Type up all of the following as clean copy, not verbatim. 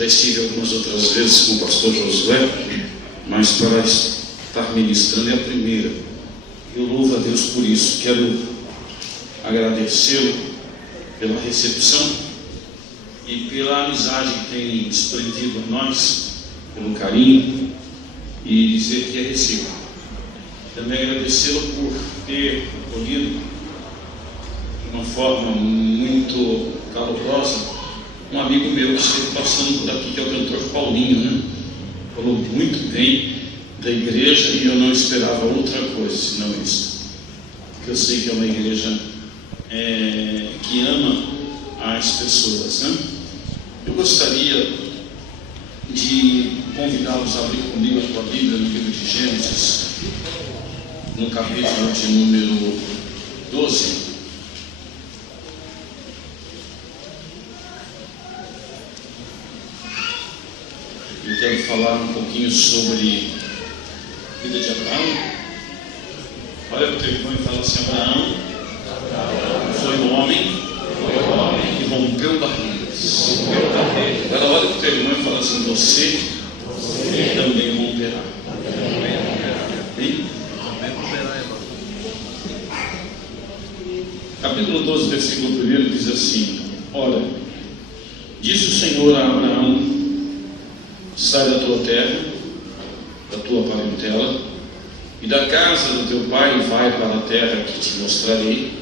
Já estive algumas outras vezes com o pastor Josué, mas para estar ministrando é a primeira. Eu louvo a Deus por isso. Quero agradecê-lo pela recepção e pela amizade que tem desprendido a nós, pelo carinho, e dizer que é recíproco. Também agradecê-lo por ter acolhido de uma forma muito calorosa um amigo meu que esteve passando por aqui, que é o cantor Paulinho, né? Falou muito bem da igreja e eu não esperava outra coisa senão isso, porque eu sei que é uma igreja que ama as pessoas, né? Eu gostaria de convidá-los a abrir comigo a tua Bíblia no livro de Gênesis, no capítulo de número 12. Eu quero falar um pouquinho sobre a vida de Abraão. Olha para o teu irmão e fala assim: Abraão foi um homem que rompeu barreiras. Agora olha para o teu irmão e fala assim: você também romperá. Bem? Capítulo 12, versículo 1 diz assim: ora, disse o Senhor a Abraão: sai da tua terra, da tua parentela e da casa do teu pai e vai para a terra que te mostrarei.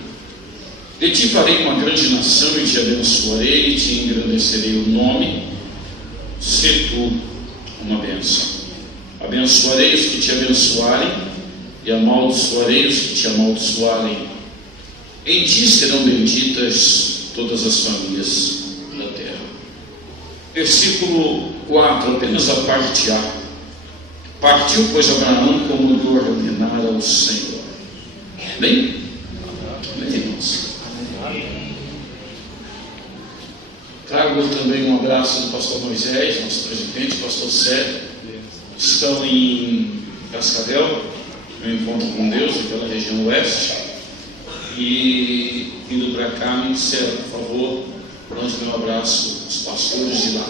De ti farei uma grande nação e te abençoarei e te engrandecerei o nome. Sê tu uma bênção. Abençoarei os que te abençoarem e amaldiçoarei os que te amaldiçoarem. Em ti serão benditas todas as famílias da terra. Versículo 4, apenas a parte A. Partiu, pois, Abraão como lhe ordenara o Senhor. Bem? Amém, irmãos? Trago também um abraço do pastor Moisés, nosso presidente, pastor Sérgio. Estão em Cascavel, no encontro com Deus, pela região oeste. E indo para cá, me disseram, por favor, mande meu abraço aos pastores de lá.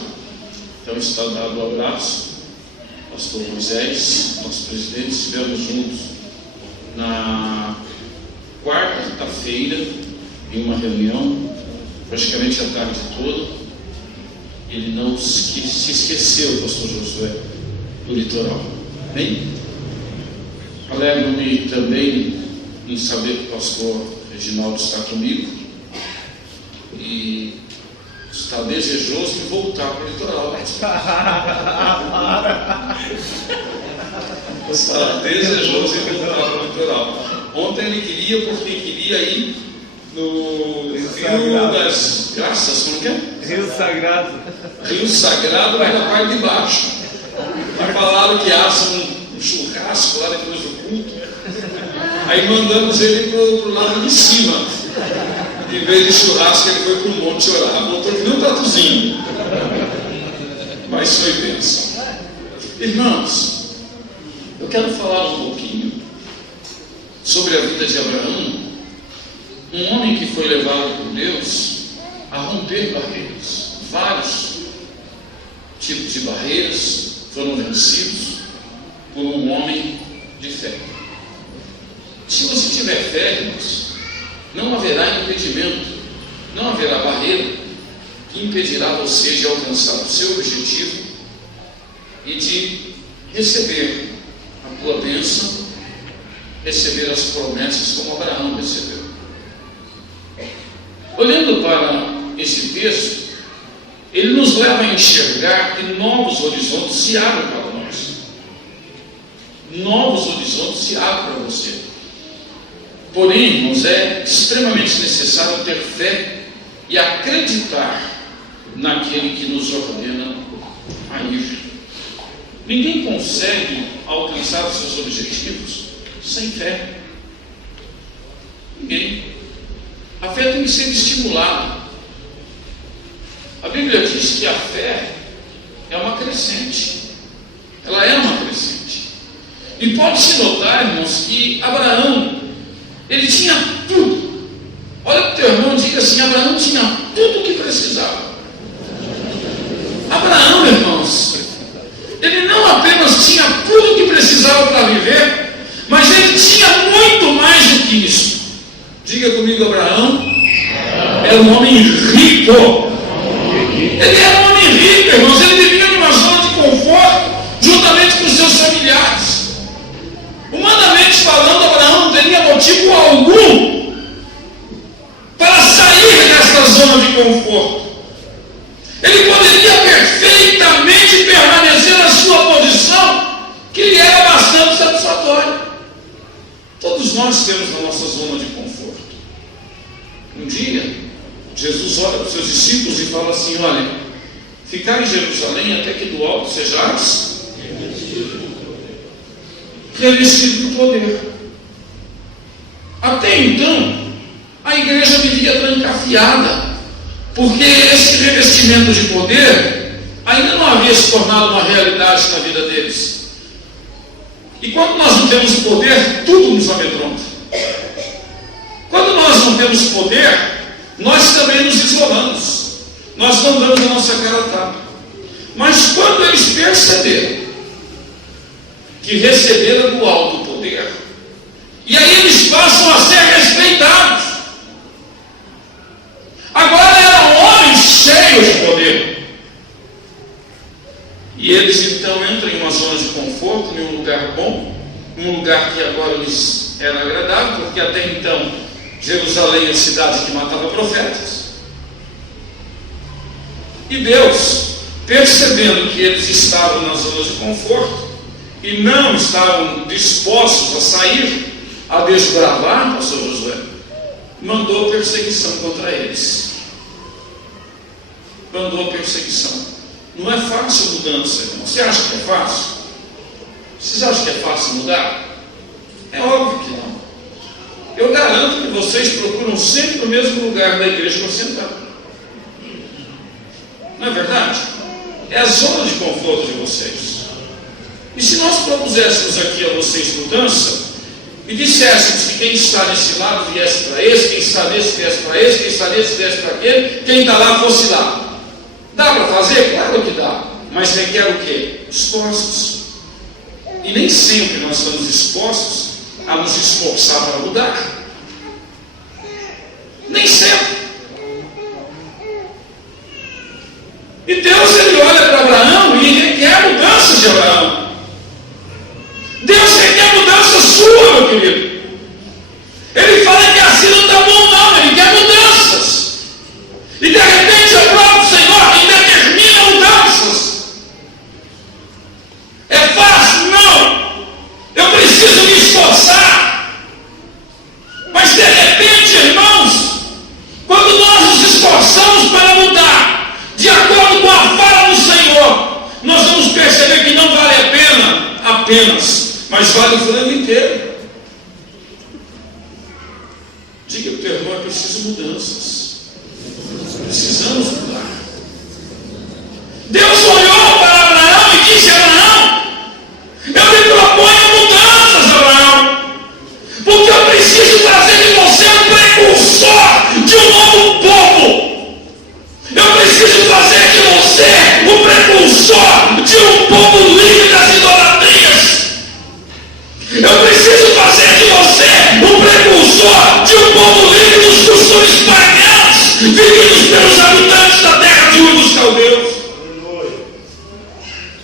Então está dado o abraço. Pastor Moisés, nosso presidente, estivemos juntos na quarta-feira em uma reunião, praticamente a tarde toda. Ele não se esqueceu, pastor Josué, do litoral. Bem? Alegro-me também em saber que o pastor Reginaldo está comigo e está desejoso de voltar para o litoral. Está desejoso de voltar para o litoral. Ontem ele queria, porque queria ir no Rio das Graças, como que é? Rio Sagrado. Rio Sagrado, mas na parte de baixo. E falaram que assam um churrasco lá depois do culto. Aí mandamos ele para o lado de cima. Em vez de churrasco, ele foi para o monte orar. Botou que nem um tatuzinho. Mas foi bênção. Irmãos, eu quero falar um pouquinho sobre a vida de Abraão, um homem que foi levado por Deus a romper barreiras. Vários tipos de barreiras foram vencidos por um homem de fé. Se você tiver fé, irmãos, não haverá impedimento, não haverá barreira que impedirá você de alcançar o seu objetivo e de receber a tua bênção, receber as promessas como Abraão recebeu. Olhando para esse texto, ele nos leva a enxergar que novos horizontes se abrem para nós. Novos horizontes se abrem para você. Porém, irmãos, é extremamente necessário ter fé e acreditar naquele que nos ordena a ir. Ninguém consegue alcançar os seus objetivos sem fé. Ninguém. A fé tem que ser estimulada. A Bíblia diz que a fé é uma crescente. Ela é uma crescente. E pode-se notar, irmãos, que Abraão, ele tinha tudo. Olha para o teu irmão e diga assim: Abraão tinha tudo o que precisava. Abraão, precisava para viver, mas ele tinha muito mais do que isso. Diga comigo, Abraão era um homem rico. Ele era um homem rico, irmãos. Ele vivia numa zona de conforto, juntamente com os seus familiares. Humanamente falando, Abraão não teria motivo algum para sair dessa zona de conforto. Ele poderia perfeitamente permanecer na sua posição, que lhe era bastante satisfatória. Todos nós temos na nossa zona de conforto. Um dia, Jesus olha para os seus discípulos e fala assim: olha, ficai em Jerusalém até que do alto sejais revestido do poder. Até então, a igreja vivia trancafiada, porque esse revestimento de poder ainda não havia se tornado uma realidade na vida deles. E quando nós não temos poder, tudo nos amedronta. Quando nós não temos poder, nós também nos isolamos. Nós não damos a nossa cara a tapa. Mas quando eles perceberam que receberam do alto o poder, e aí eles passam a ser respeitados. Agora eram homens cheios de poder. E eles então entram em uma zona de conforto, em um lugar bom, um lugar que agora lhes era agradável, porque até então Jerusalém é a cidade que matava profetas. E Deus, percebendo que eles estavam na zona de conforto e não estavam dispostos a sair, a desbravar, pastor Josué, mandou perseguição contra eles. Mandou perseguição. Não é fácil mudança, irmão. Você acha que é fácil? Vocês acham que é fácil mudar? É óbvio que não. Eu garanto que vocês procuram sempre o mesmo lugar da igreja para sentar. Não é verdade? É a zona de conforto de vocês. E se nós propuséssemos aqui a vocês mudança, e disséssemos que quem está nesse lado viesse para esse, quem está nesse viesse para esse, quem está nesse viesse para aquele, quem está lá fosse lá. Dá para fazer? Claro que dá. Mas requer o quê? Esforços. E nem sempre nós estamos dispostos a nos esforçar para mudar. Nem sempre. E Deus, ele olha para Abraão e requer mudança de Abraão. Deus requer mudança sua, meu querido. Ele fala que assim não está bom não, ele quer mudanças. E de repente é o próprio Senhor quem determina mudanças. É fácil? Não. Eu preciso me esforçar. Mas de repente, irmãos, quando nós nos esforçamos para mudar, de acordo com a fala do Senhor, nós vamos perceber que não vale a pena apenas, mas vale o frango inteiro. Diga para o teu irmão: é preciso mudanças. Precisamos mudar. Deus olhou para Abraão e disse: Abraão, eu me proponho mudanças, Abraão, porque eu preciso fazer de você um precursor de um novo povo. Eu preciso fazer de você um precursor de um povo livre das idolatrias. Eu preciso fazer de você um precursor de um povo livre dos costumes pagãos vividos pelos habitantes da terra de Ur dos Caldeus.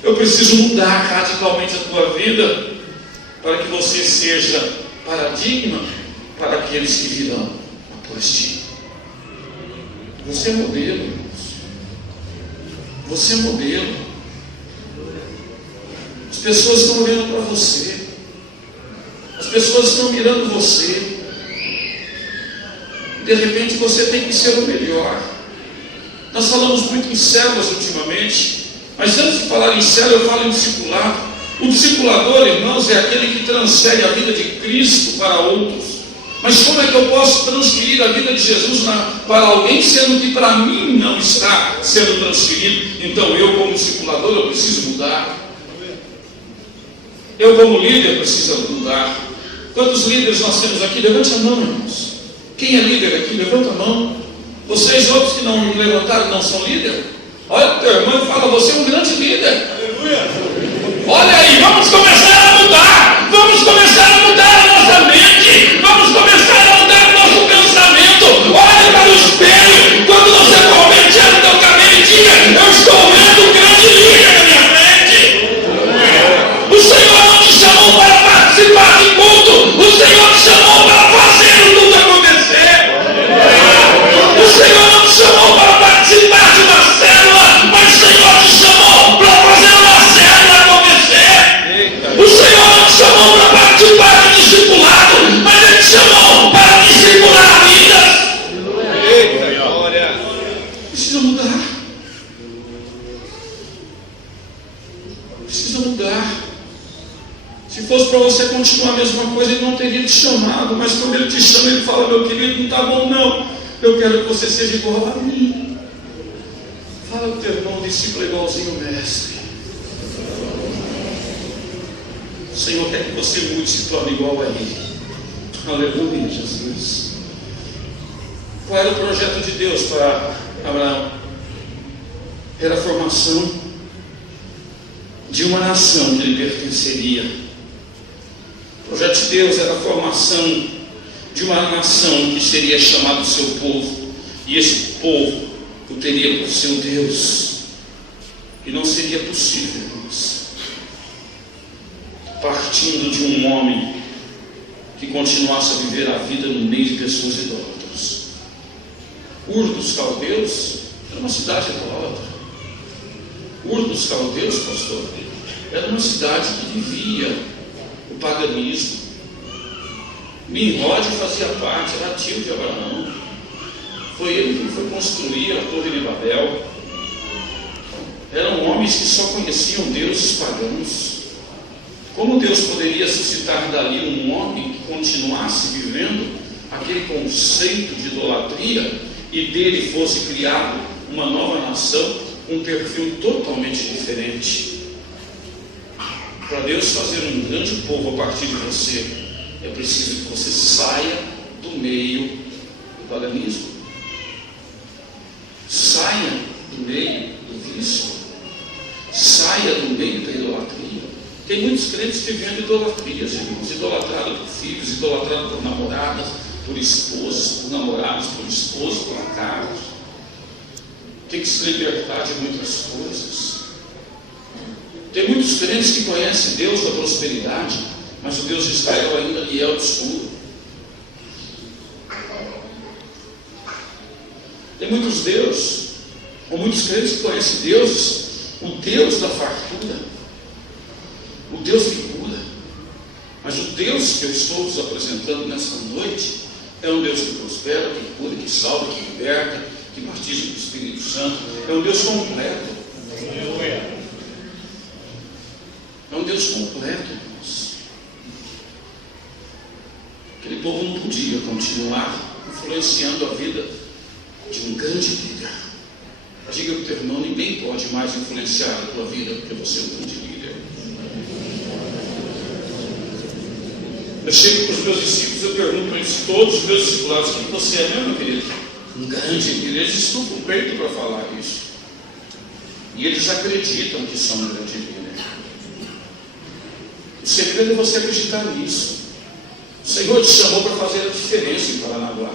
Eu preciso mudar radicalmente a tua vida para que você seja paradigma para aqueles que virão após ti. Você é modelo, irmãos. Você é modelo. As pessoas estão olhando para você. As pessoas estão mirando você. De repente você tem que ser o melhor. Nós falamos muito em células ultimamente, mas antes de falar em célula, eu falo em discipulado. O discipulador, irmãos, é aquele que transfere a vida de Cristo para outros. Mas como é que eu posso transferir a vida de Jesus para alguém, sendo que para mim não está sendo transferido? Então eu, como discipulador, eu preciso mudar. Eu, como líder, preciso mudar. Quantos líderes nós temos aqui? Levante a mão, irmãos. Quem é líder aqui? Levanta a mão. Vocês outros que não levantaram não são líder? Olha o teu irmão e fala: você é um grande líder. Aleluia. Olha aí, vamos começar a mudar. começar a mudar a nossa mente. Vamos começar a mudar o nosso pensamento. Olhe para o espelho. Quando você for mediar no teu caminho e diga: eu estou vendo um grande líder na minha frente. O Senhor não te chamou para participar de culto. O Senhor te chamou para fazer o culto acontecer. O Senhor não te chamou para participar de uma célula, mas o Senhor te chamou para fazer uma célula acontecer. O Senhor não te chamou para participar de discipulado, mas Ele te chamou para discipular vidas. Eita, glória. Precisa mudar. Precisa mudar. Se fosse para você continuar a mesma coisa, Ele não teria te chamado. Mas quando Ele te chama, Ele fala: meu querido, não está bom não. Eu quero que você seja igual a mim. Fala para o teu irmão, discípulo igualzinho o mestre. O Senhor quer que você mude e se torne igual a Ele. Aleluia, Jesus. Qual era o projeto de Deus para Abraão? Era a formação de uma nação que ele pertenceria. O projeto de Deus era a formação de uma nação que seria chamado seu povo, e esse povo o teria por seu Deus. E não seria possível, irmãos, partindo de um homem que continuasse a viver a vida no meio de pessoas idólatras. Ur dos Caldeus era uma cidade idólatra. Ur dos Caldeus, pastor, era uma cidade que vivia o paganismo. Nimrod fazia parte, era tio de Abraão. Foi ele que foi construir a Torre de Babel. Eram homens que só conheciam deuses pagãos. Como Deus poderia suscitar dali um homem que continuasse vivendo aquele conceito de idolatria e dele fosse criado uma nova nação, um perfil totalmente diferente? Para Deus fazer um grande povo a partir de você, é preciso que você saia do meio do paganismo, saia do meio do vício, saia do meio da idolatria. Tem muitos crentes vivendo idolatrias, irmãos, idolatrados por filhos, idolatrados por namoradas, por esposos, por namorados, por esposos, por carros. Tem que se libertar de muitas coisas. Tem muitos crentes que conhecem Deus da prosperidade, mas o Deus de Israel ainda lhe é obscuro. Tem muitos deuses, ou muitos crentes que conhecem deuses, o Deus da fartura, o Deus que cura. Mas o Deus que eu estou vos apresentando nessa noite é um Deus que prospera, que cura, que salva, que liberta, que batiza com o Espírito Santo. É um Deus completo. É um Deus completo, irmãos. Aquele povo não podia continuar influenciando a vida de um grande líder. Diga para o teu irmão: ninguém pode mais influenciar a tua vida porque você é um grande líder. Eu chego para os meus discípulos, eu pergunto para eles, todos os meus discipulados: o que você é mesmo, querido? Um grande líder. Eles estufam o peito para falar isso. E eles acreditam que são um grande líder. O segredo é você acreditar nisso. O Senhor te chamou para fazer a diferença em Paranaguá.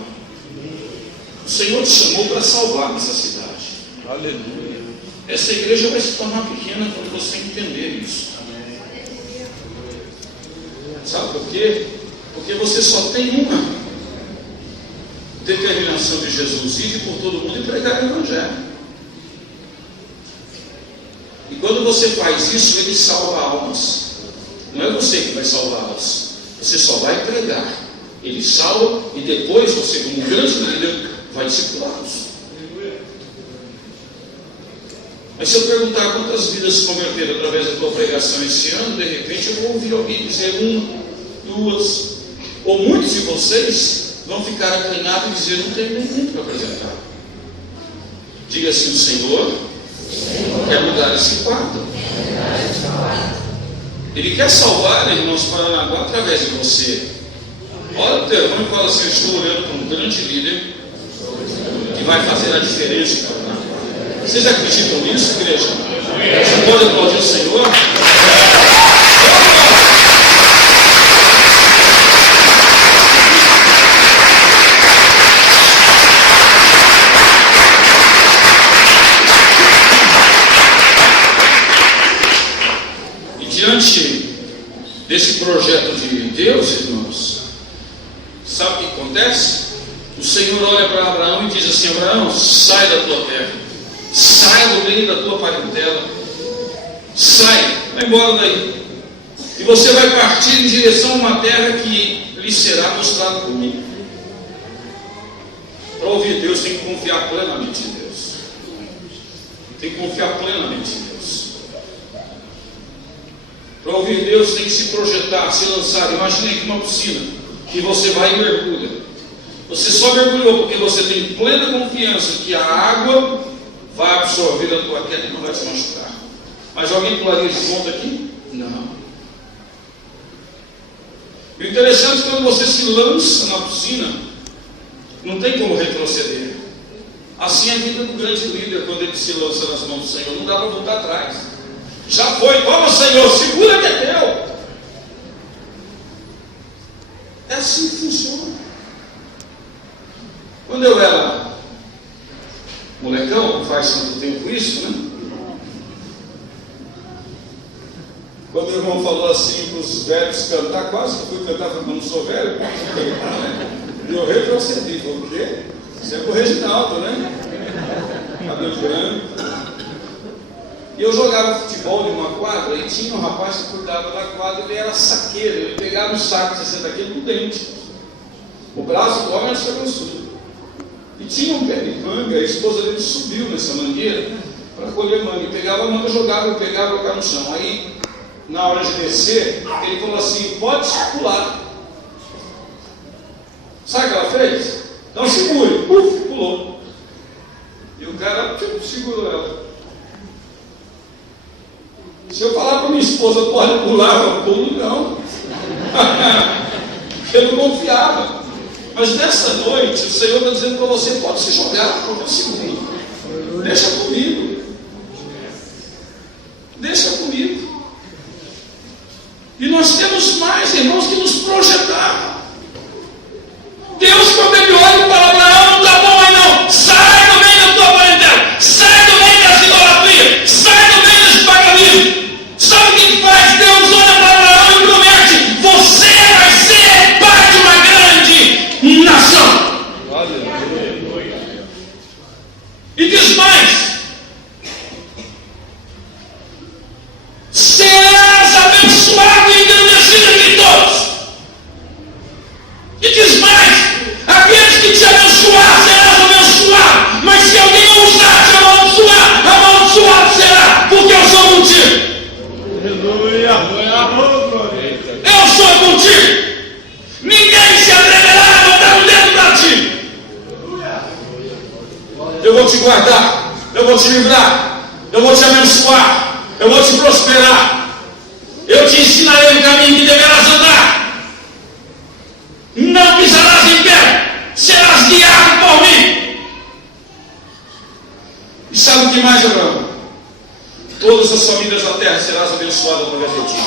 O Senhor te chamou para salvar essa cidade. Aleluia. Essa igreja vai se tornar pequena quando você entender isso. Sabe por quê? Porque você só tem uma determinação de Jesus: ir por todo mundo e pregar o Evangelho. E quando você faz isso, Ele salva almas. Não é você que vai salvá-las. Você só vai pregar. Ele salva e depois você, como grande líder, vai discipulá-los. Mas se eu perguntar quantas vidas se converteram através da tua pregação esse ano, de repente eu vou ouvir alguém dizer uma, duas, ou muitos de vocês vão ficar acanhados e dizer: não tem nenhum para apresentar. Diga assim: o Senhor quer mudar esse quadro. Ele quer salvar, irmãos, Paranaguá através de você. Olha o teu irmão e fala assim: eu estou orando por um grande líder que vai fazer a diferença em Paranaguá. Vocês acreditam nisso, igreja? Você pode aplaudir o Senhor? nesse projeto de Deus, irmãos, sabe o que acontece? O Senhor olha para Abraão e diz assim: Abraão, sai da tua terra, sai do meio da tua parentela, sai, vai embora daí, e você vai partir em direção a uma terra que lhe será mostrada por mim. Para ouvir Deus, tem que confiar plenamente em Deus. Tem que confiar plenamente em Deus. Para ouvir Deus, tem que se projetar, se lançar. Imagine aqui uma piscina, que você vai e mergulha. Você só mergulhou porque você tem plena confiança que a água vai absorver a tua queda e não vai te machucar. Mas alguém pularia de ponta aqui? Não. O interessante é que quando você se lança na piscina, não tem como retroceder. Assim é a vida do grande líder, quando ele se lança nas mãos do Senhor, não dá para voltar atrás. Já foi, toma, Senhor, segura que é teu. É assim que funciona. Quando eu era molecão, faz tanto tempo isso, né? Quando o irmão falou assim para os velhos cantar, quase que eu fui cantar, falando, não sou velho, posso cantar, né? E eu retrocedi, falei, o quê? Isso é pro Reginaldo, né? Cabelo branco. E eu jogava futebol em uma quadra e tinha um rapaz que cuidava da quadra, ele era saqueiro, ele pegava um saco de 60 quilos no dente. O braço do homem era grossura. E tinha um pé de manga, a esposa dele subiu nessa mangueira para colher manga. E pegava a manga, jogava, eu pegava e colocava no chão. Aí, na hora de descer, ele falou assim, pode pular. Sabe o que ela fez? Então segure, pulou. E o cara segurou ela. Se eu falar para minha esposa, pode pular, eu pulo, não. Eu não confiava. Mas nessa noite, o Senhor está dizendo para você, pode se jogar, pode seguir. Deixa comigo. Deixa comigo. E nós temos mais, irmãos, que nos projetar. Deus, quando ele olha para Abraão, não está bom aí não. Sai do meio da tua parentela. Sai do meio das idolatrias. Sai do meio desse paganismo. Sabe o que faz? Deus olha para Abraão e promete: você vai ser pai de uma grande nação. E diz mais: serás abençoado e engrandecido entre todos. E diz mais: aqueles que te abençoar, serás abençoado. Mas se alguém ousar te amaldiçoar, amaldiçoado será, porque eu sou contigo. Eu sou contigo. Ninguém se atreverá a botar um dedo para ti. Eu vou te guardar, eu vou te livrar, eu vou te abençoar, eu vou te prosperar. Eu te ensinarei o caminho que deverás andar. Não pisarás em pé, serás guiado por mim. E sabe o que mais, Abraão? Todas as famílias da terra serás abençoado através de ti.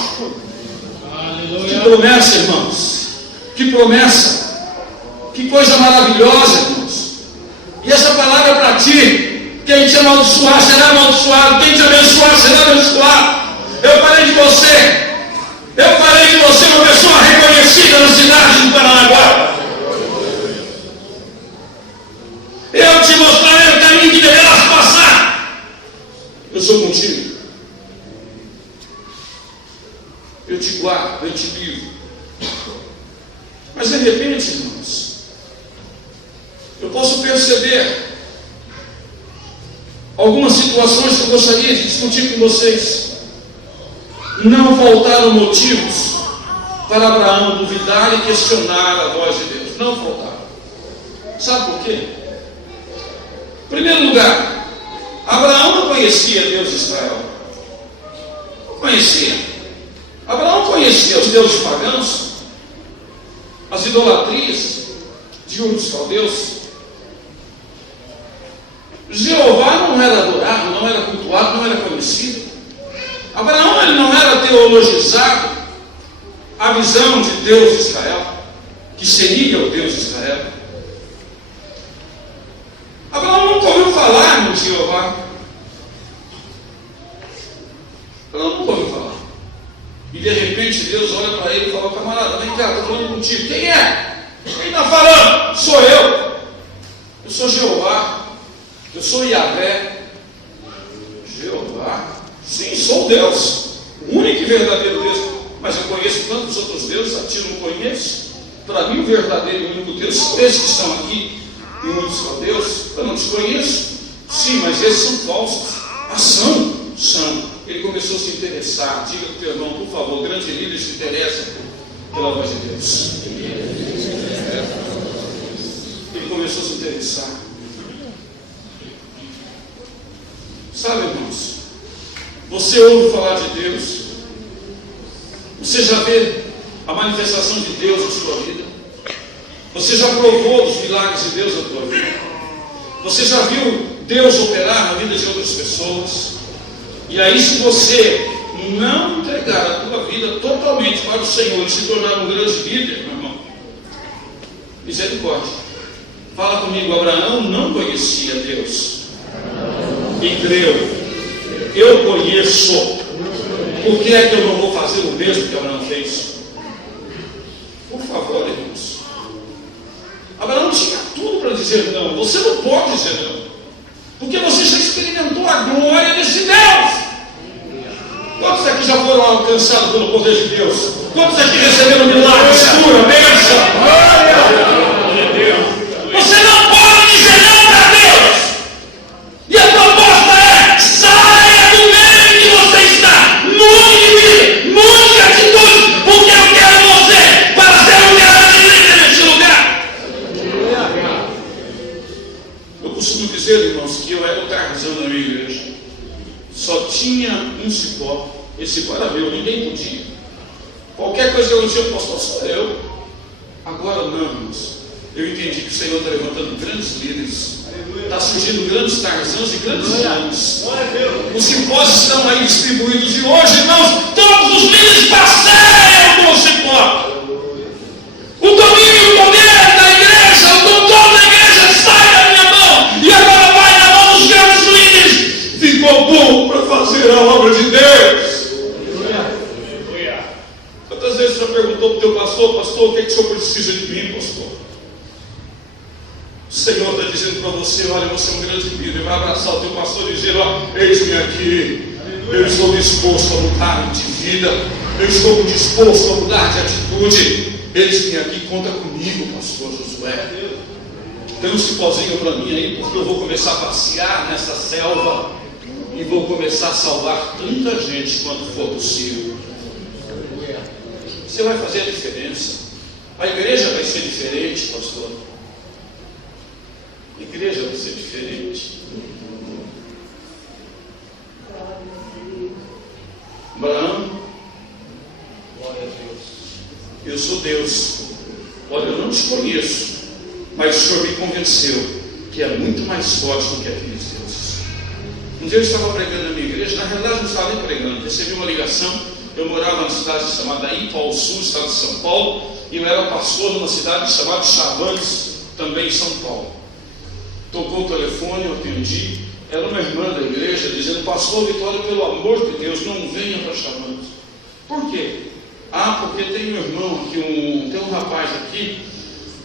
Que promessa, irmãos. Que promessa. Que coisa maravilhosa, irmãos. E essa palavra é para ti. Quem te amaldiçoar será amaldiçoado. Quem te abençoar será abençoado. Eu farei de você uma pessoa reconhecida na cidade do Paranaguá. Eu te mostrarei o caminho que deverás passar. Eu sou contigo. Eu te guardo, eu te livro. Mas de repente, irmãos, eu posso perceber algumas situações que eu gostaria de discutir com vocês. Não faltaram motivos para Abraão duvidar e questionar a voz de Deus. Não faltaram. Sabe por quê? Em primeiro lugar, Abraão não conhecia Deus de Israel. Não conhecia. Abraão conhecia os deuses pagãos, as idolatrias de Ur dos Caldeus. Jeová não era adorado, não era cultuado, não era conhecido. Abraão ele não era teologizado a visão de Deus de Israel, que seria o Deus de Israel. Abraão nunca ouviu falar no Jeová. Abraão nunca ouviu falar. E de repente Deus olha para ele e fala: camarada, vem cá, estou falando contigo. Quem é? Quem está falando? Sou eu. Eu sou Jeová. Eu sou Yahvé. Jeová? Sim, sou Deus, o único e verdadeiro Deus. Mas eu conheço tantos outros deuses, a ti não conheço. Para mim o verdadeiro e único Deus são esses que estão aqui, e o único só Deus. Eu não te conheço. Sim, mas esses são falsos. São. Ele começou a se interessar. Diga para o teu irmão, por favor, grande líder se interessa pela voz de Deus. Ele começou a se interessar. Sabe, irmãos, você ouve falar de Deus, você já vê a manifestação de Deus na sua vida, você já provou dos milagres de Deus na tua vida, você já viu Deus operar na vida de outras pessoas. E aí, se você não entregar a tua vida totalmente para o Senhor e se tornar um grande líder, meu irmão, misericórdia. Fala comigo: Abraão não conhecia Deus e creu. Eu conheço. Por que é que eu não vou fazer o mesmo que Abraão fez? Por favor, irmãos. Abraão tinha tudo para dizer não. Você não pode dizer não, porque você já experimentou a glória desse Deus. Quantos aqui já foram alcançados pelo poder de Deus? Quantos aqui receberam milagres, cura, bênção? Glória a Deus. Você não pode dizer não para Deus. E a proposta é: saia do meio que você está, mude de vida, mude de atitude, porque eu quero você para ser um grande líder nesse lugar. Eu costumo dizer, irmãos, que eu era o Tarzan na minha igreja. Só tinha um cipó. Esse cipó era meu, ninguém podia. Qualquer coisa que eu tinha, pastor, sou eu. Agora não, irmãos. Eu entendi que o Senhor está levantando grandes líderes. Está surgindo grandes Tarzãs e grandes homens. Os cipós estão aí distribuídos. E hoje, irmãos, todos os líderes passeiam com o cipó. O domínio e o poder da igreja, o doutor da igreja sai da minha mão e agora vai na mão dos grandes líderes. Ficou bom para fazer a obra de Deus. Quantas vezes você perguntou para o teu pastor: pastor, o que é que o senhor precisa de mim, pastor? O Senhor está dizendo para você: olha, você é um grande líder. Vai abraçar o teu pastor e dizer: ó, eis-me aqui. Eu estou disposto a mudar de vida. Eu estou disposto a mudar de atitude. Eis-me aqui, conta comigo, pastor Josué. Tem um cipózinho para mim aí, porque eu vou começar a passear nessa selva e vou começar a salvar tanta gente quanto for possível. Você vai fazer a diferença. A igreja vai ser diferente, pastor. A igreja vai ser diferente. Abraão, glória a Deus. Eu sou Deus. Olha, eu não te conheço, mas o Senhor me convenceu que é muito mais forte do que aqueles deuses. Um dia eu estava pregando na minha igreja. Na realidade não estava nem pregando. Recebi uma ligação. Eu morava numa cidade chamada Ipaú Sul, estado de São Paulo, e eu era pastor numa cidade chamada Chavantes, também em São Paulo. Tocou o telefone, eu atendi. Era uma irmã da igreja dizendo: pastor Vitório, pelo amor de Deus, não venha para Chavantes. Por quê? Porque tem um irmão aqui, tem um rapaz aqui,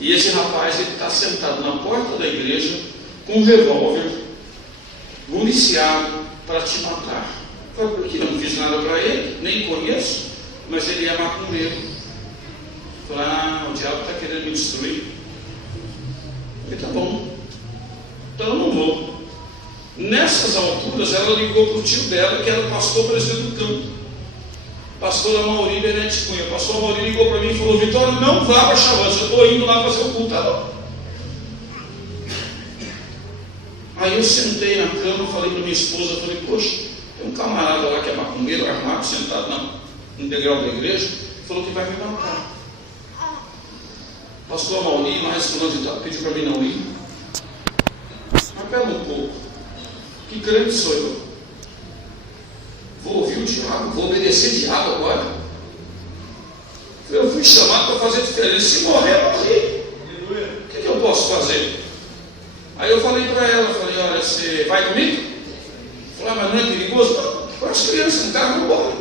e esse rapaz está sentado na porta da igreja com um revólver municiado para te matar. Porque eu não fiz nada para ele, nem conheço, mas ele é macumbeiro. Falei: o diabo está querendo me destruir. Falei: tá bom, então eu não vou. Nessas alturas, ela ligou para o tio dela, que era o pastor presidente do campo, pastor Amauri Benete Cunha. O pastor Amauri ligou para mim e falou: Vitória, não vá para Chavantes, eu estou indo lá fazer o culto. Tá bom. Aí eu sentei na cama, falei para minha esposa, falei: poxa, tem um camarada lá que é macumbeiro, armado, sentado no degrau da igreja, falou que vai me matar. Pastor Amauri, mais fulano de tal, pediu para mim não ir. Mas pera um pouco, que crente sou eu? Vou ouvir o diabo, vou obedecer o diabo agora? Eu fui chamado para fazer diferença. Se morrer, eu morri. O que eu posso fazer? Aí eu falei para ela, falei: olha, você vai comigo? Falei: mas não é perigoso? Para as crianças, não está embora.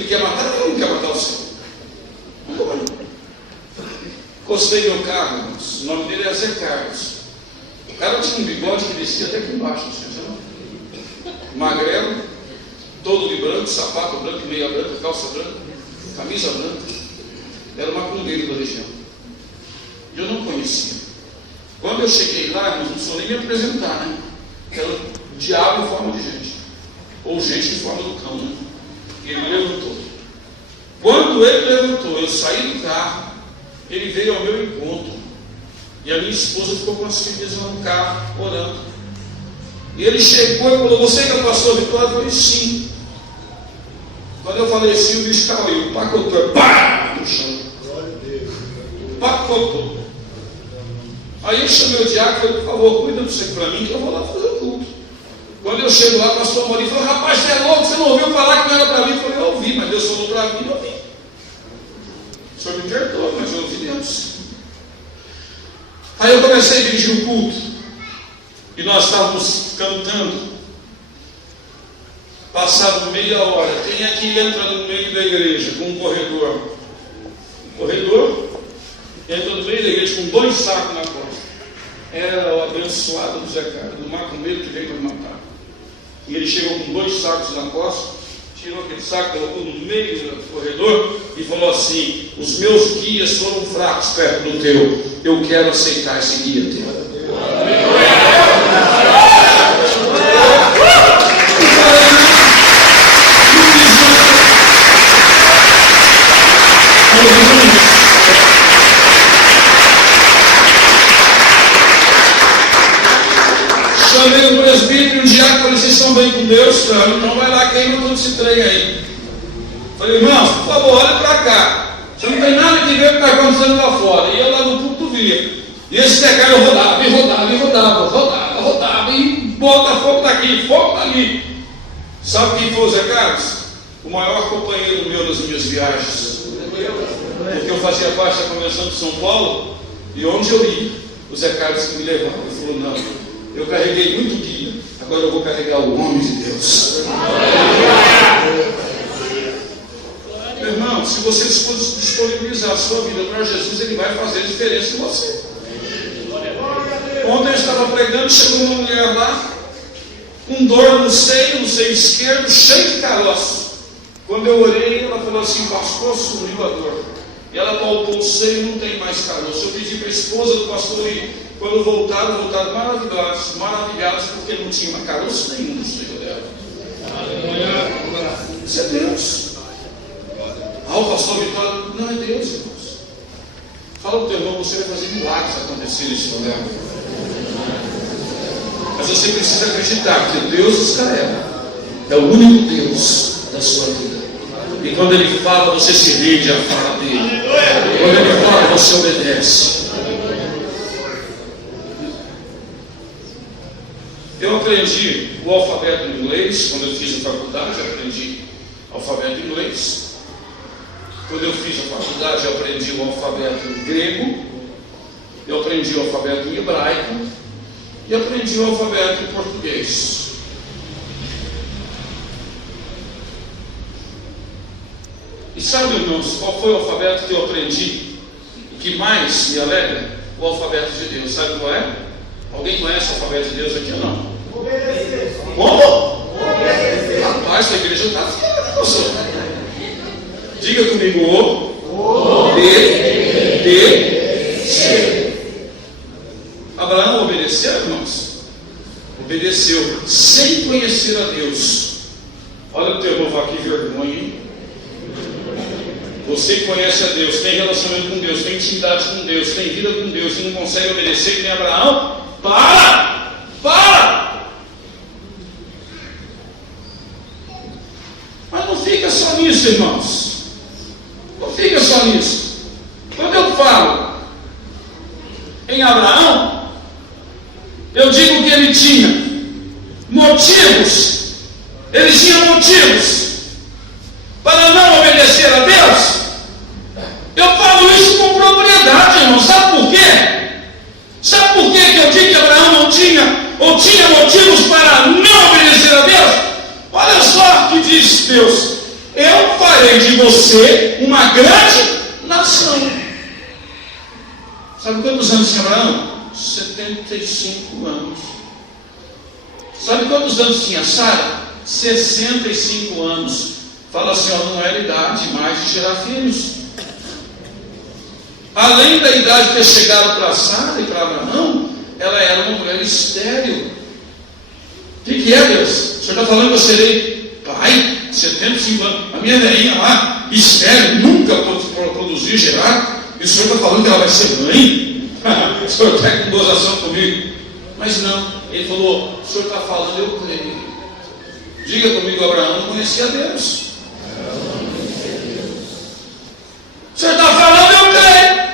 Ele quer matar ou não quer matar você? Vambora. Encostei meu carro, irmãos. O nome dele é Zé Carlos. O cara tinha um bigode que descia até aqui embaixo, não sei se não. Magrelo, todo de branco, sapato branco, meia branca, calça branca, camisa branca. Era uma macumbeiro da região. Eu não conhecia. Quando eu cheguei lá, irmãos, não sou nem me apresentar, né? Era o diabo em forma de gente. Ou gente em forma do cão, né? Ele levantou. Quando ele levantou, eu saí do carro, ele veio ao meu encontro. E a minha esposa ficou com as filhas no carro, orando. E ele chegou e falou: você que é o pastor Vitório? Eu falei: sim. Quando eu falei assim, o bicho caiu, pacotou, pá, no chão. Pacotou. Aí eu chamei o diácono e falei: por favor, cuida disso aqui para mim, que eu vou lá fazer o culto. Quando eu chego lá, o pastor Amorim falou: rapaz, você é louco, você não ouviu falar que não era para mim? Eu falei: eu ouvi, mas Deus falou para mim, eu ouvi. O senhor me perdoa, mas eu ouvi Deus. Aí eu comecei a dirigir o culto, e nós estávamos cantando. Passado meia hora, quem é que entra no meio da igreja com um corredor? Um corredor entra no meio da igreja com 2 sacos na costa. Era o abençoado do Zé Carlos, do macumbeiro que veio para me matar. E ele chegou com 2 sacos na costa, tirou aquele saco, colocou no meio do corredor e falou assim: os meus guias foram fracos perto do teu, eu quero aceitar esse guia teu. Chamei o presbítero e o diácono, vocês estão bem com Deus? Então vai lá, queima todo esse trem aí. Falei: irmãos, por favor, olha para cá. Você não tem nada que ver com o que está acontecendo lá fora. E eu lá no culto via. E esse decano rodava, e rodava, e rodava, rodava, rodava, e bota fogo daqui, fogo dali. Sabe quem foi o Zé Carlos? O maior companheiro meu nas minhas viagens. Porque eu fazia parte da convenção de São Paulo, e onde eu ia, o Zé Carlos que me levava e falou: não, eu carreguei muito guia, agora eu vou carregar o homem de Deus. Meu irmão, se você disponibilizar a sua vida para Jesus, Ele vai fazer diferença em você. Ontem eu estava pregando, chegou uma mulher lá, com dor no seio esquerdo, cheio de caroço. Quando eu orei, ela falou assim: pastor, sumiu a dor. E ela palpou o seio, não tem mais caroço. Eu pedi para a esposa do pastor ir. Quando voltaram maravilhados, porque não tinha caroço nenhum no seio dela. Isso é Deus. O pastor Vitório, não é Deus, irmãos. Fala para o teu irmão: você vai fazer milagres acontecer nesse lugar. Mas você precisa acreditar que Deus os carrega. É o único Deus da sua vida. E quando Ele fala, você se rende à fala dEle. Quando Ele fala, você obedece. Eu aprendi o alfabeto em inglês. Quando eu fiz a faculdade, eu aprendi alfabeto em inglês. Quando eu fiz a faculdade, eu aprendi o alfabeto em grego. Eu aprendi o alfabeto em hebraico. E aprendi o alfabeto em português. E sabe, irmãos, qual foi o alfabeto que eu aprendi e que mais me alegra? O alfabeto de Deus. Sabe qual é? Alguém conhece o alfabeto de Deus aqui ou não? Obedecer. Como? Obedecer. Rapaz, a igreja está fiel de você. Diga comigo: obedecer. Abraão obedeceu, irmãos? Obedeceu sem conhecer a Deus. Olha o teu irmão, fala: que vergonha, hein? Você conhece a Deus, tem relacionamento com Deus, tem intimidade com Deus, tem vida com Deus e não consegue obedecer que nem Abraão? Para! Mas não fica só nisso, irmãos. Não fica só nisso. Quando eu falo em Abraão, eu digo que ele tinha motivos. Ele tinha motivos para não obedecer a Deus. Eu falo isso com propriedade, irmão. Sabe por quê? Sabe por quê que eu digo que Abraão não tinha, ou tinha motivos para não obedecer a Deus? Olha só o que diz Deus. eu farei de você uma grande nação. Sabe quantos anos tinha Abraão? 75 anos. Sabe quantos anos tinha Sara? 65 anos. Fala assim, ó, não era idade mais de gerar filhos. Além da idade ter chegado para Sara e para Abraão, ela era uma mulher estéril. O que é, Deus? O Senhor está falando que eu serei pai? 75 anos. A minha velhinha lá, estéril, nunca produziu gerar. E o Senhor está falando que ela vai ser mãe? O Senhor está com gozação comigo. Mas não, ele falou, o Senhor está falando, eu creio. Diga comigo, Abraão não conhecia Deus. O Senhor está falando, eu creio.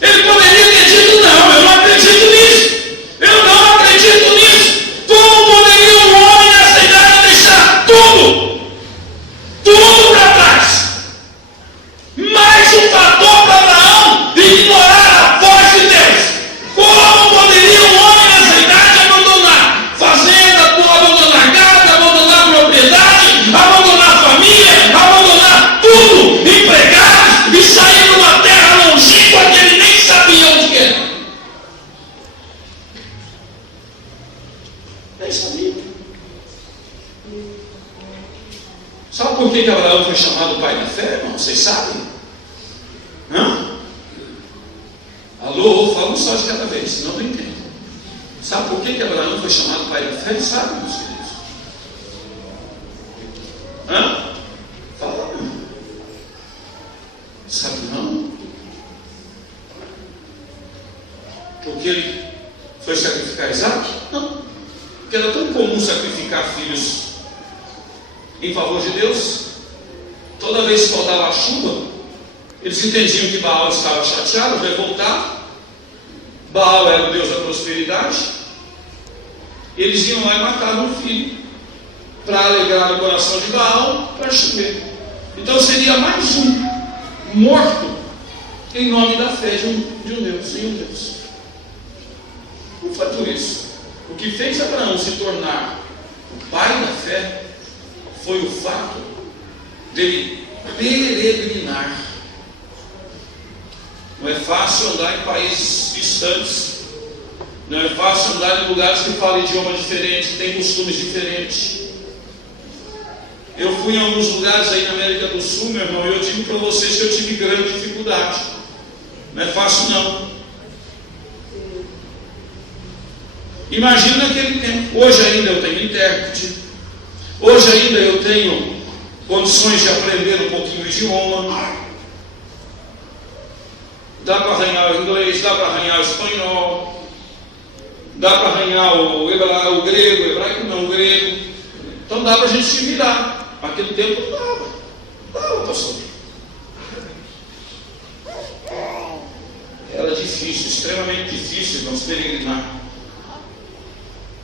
Ele poderia ter dito, não, eu não acredito nisso. Eu não acredito nisso. Como poderia um homem nessa idade deixar tudo para trás? Mais um fator para Abraão ignorar a voz de Deus. Como poderia um homem nessa idade abandonar fazenda, abandonar casa, abandonar propriedade, abandonar família, abandonar tudo, empregados, e sair de uma terra longínqua que ele nem sabia onde era? Nem sabia. Sabe por que Abraão foi chamado pai da fé, irmão? Vocês sabem? Hã? Alô, fala só de cada vez, senão não entendo. Sabe por que Abraão foi chamado pai da fé? Sabe, meus queridos? Hã? Fala, meu. Sabe não? Porque ele foi sacrificar Isaac? Não. Porque era tão comum sacrificar filhos em favor de Deus. Toda vez que faltava a chuva, eles entendiam que Baal estava chateado, revoltado. Baal era o Deus da prosperidade. Eles iam lá e matavam um filho para alegrar o coração de Baal, para chover. Então seria mais um morto em nome da fé de um Deus, em um Deus. Não foi por isso. O que fez Abraão se tornar o pai da fé foi o fato dele peregrinar. Não é fácil andar em países distantes. Não é fácil andar em lugares que falam idiomas diferentes, que têm costumes diferentes. Eu fui em alguns lugares aí na América do Sul, meu irmão, e eu digo para vocês que eu tive grande dificuldade. Não é fácil não. Imagina naquele tempo. Hoje ainda eu tenho intérprete. Hoje ainda eu tenho condições de aprender um pouquinho o idioma. Dá para arranhar o inglês, dá para arranhar o espanhol, dá para arranhar o grego, o hebraico não, o grego. Então dá para a gente se virar. Naquele tempo não dava. Não dava, pastor. Era difícil, extremamente difícil nós peregrinar.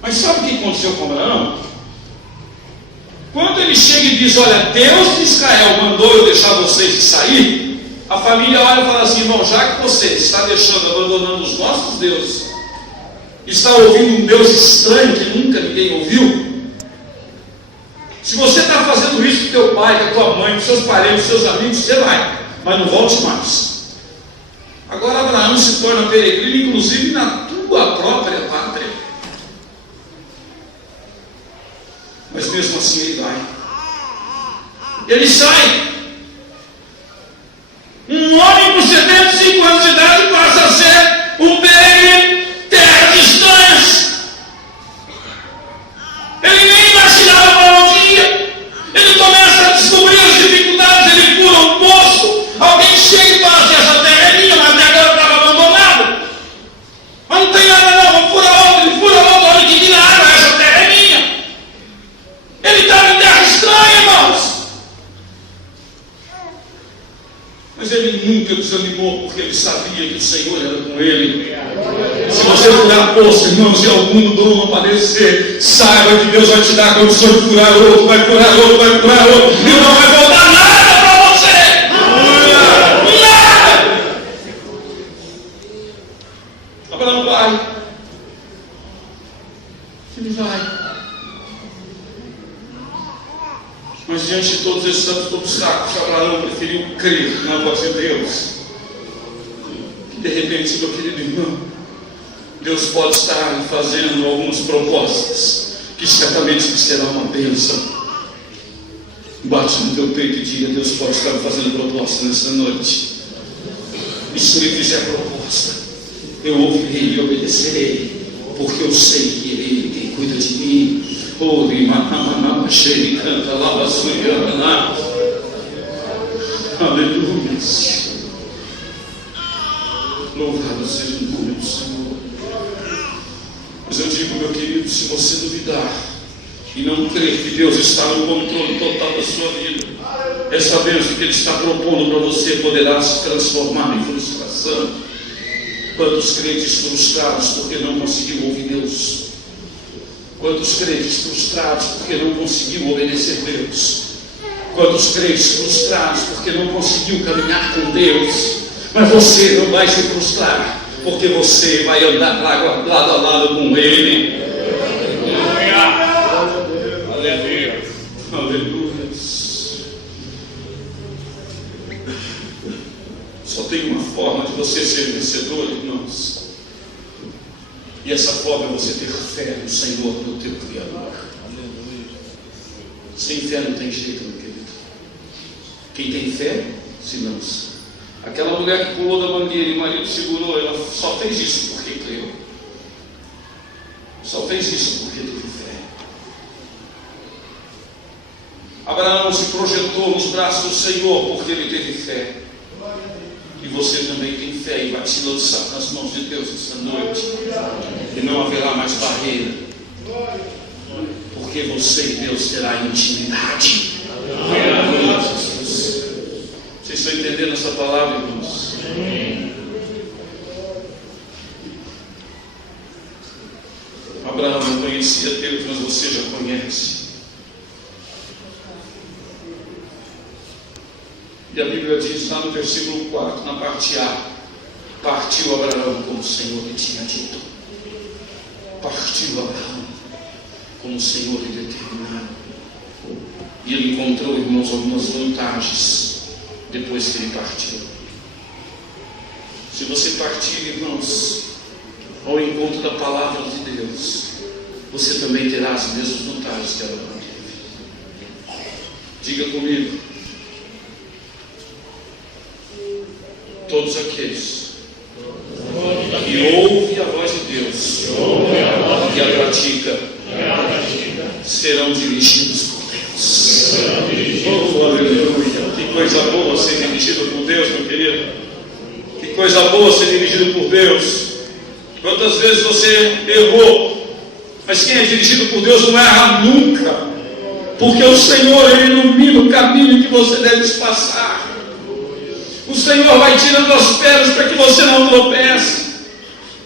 Mas sabe o que aconteceu com Abraão? Quando ele chega e diz, olha, Deus de Israel mandou eu deixar vocês de sair, a família olha e fala assim, irmão, já que você está deixando, abandonando os nossos deuses, está ouvindo um Deus estranho que nunca ninguém ouviu, se você está fazendo isso com teu pai, com a tua mãe, com seus parentes, com seus amigos, você vai, mas não volte mais. Agora Abraão se torna peregrino, inclusive na tua própria pátria. Mas mesmo assim ele vai. Ele sai. Um homem com 75 anos de idade passa a ser um peregrino, terra distante. Ele nem imaginava para onde ia. Ele começa a descobrir as dificuldades, ele fura um poço. Alguém chega e fala assim, essa terra é minha, mas até agora estava abandonada. Mas não tem nada não, vamos furar outro. Ele fura outro, olha que tira água, essa terra é minha. Ele estava em terra estranha, irmãos. Mas ele nunca desanimou, porque ele sabia que o Senhor era com ele. Se você furar poço, irmão, se algum dom aparecer, saiba que Deus vai te dar condição de furar outro, vai furar outro, vai furar outro, e não vai voltar nada para você. Nada. Abraão vai. Ele vai. Mas diante de todos esses tantos obstáculos, Abraão preferiu crer na voz de Deus. De repente, meu querido irmão, Deus pode estar fazendo algumas propostas que certamente será uma bênção. Bate no teu peito e diga: Deus pode estar fazendo proposta nessa noite. E se Ele fizer proposta, eu ouvirei e obedecerei, porque eu sei que Ele é quem cuida de mim. Canta lá, aleluia. Louvado seja o nome do Senhor. Mas eu digo, meu querido, se você duvidar e não crer que Deus está no controle total da sua vida, essa bênção que Ele está propondo para você poderá se transformar em frustração. Quantos crentes frustrados porque não conseguiu ouvir Deus? Quantos crentes frustrados porque não conseguiu obedecer Deus? Quantos crentes frustrados porque não conseguiu caminhar com Deus? Mas você não vai se frustrar, porque você vai andar lado a lado com Ele. Aleluia. Aleluia. Só tem uma forma de você ser vencedor, irmãos. E essa forma é você ter fé no Senhor, no teu Criador. Sem fé não tem jeito, meu querido. Quem tem fé, se lança. Aquela mulher que pulou da mangueira e o marido segurou, ela só fez isso porque creu. Só fez isso porque teve fé. Abraão se projetou nos braços do Senhor porque ele teve fé. E você também tem fé e vai se lançar nas mãos de Deus esta noite. E não haverá mais barreira. Porque você e Deus terá intimidade. Vocês estão entendendo essa palavra, irmãos? Abraão não conhecia Deus, mas você já conhece. E a Bíblia diz lá no versículo 4, na parte A: partiu Abraão como o Senhor lhe tinha dito. Partiu Abraão como o Senhor lhe determinara. E ele encontrou, irmãos, algumas vantagens depois que ele partiu. Se você partir, irmãos, ao encontro da palavra de Deus, você também terá as mesmas vantagens que Abraão teve. Diga comigo: todos aqueles que ouvem a voz de Deus e a pratica serão dirigidos por Deus. Oh, aleluia! Que coisa boa ser dirigido por Deus, meu querido. Que coisa boa ser dirigido por Deus. Quantas vezes você errou, mas quem é dirigido por Deus não erra nunca, porque o Senhor, Ele ilumina o caminho que você deve passar. O Senhor vai tirando as pedras para que você não tropece,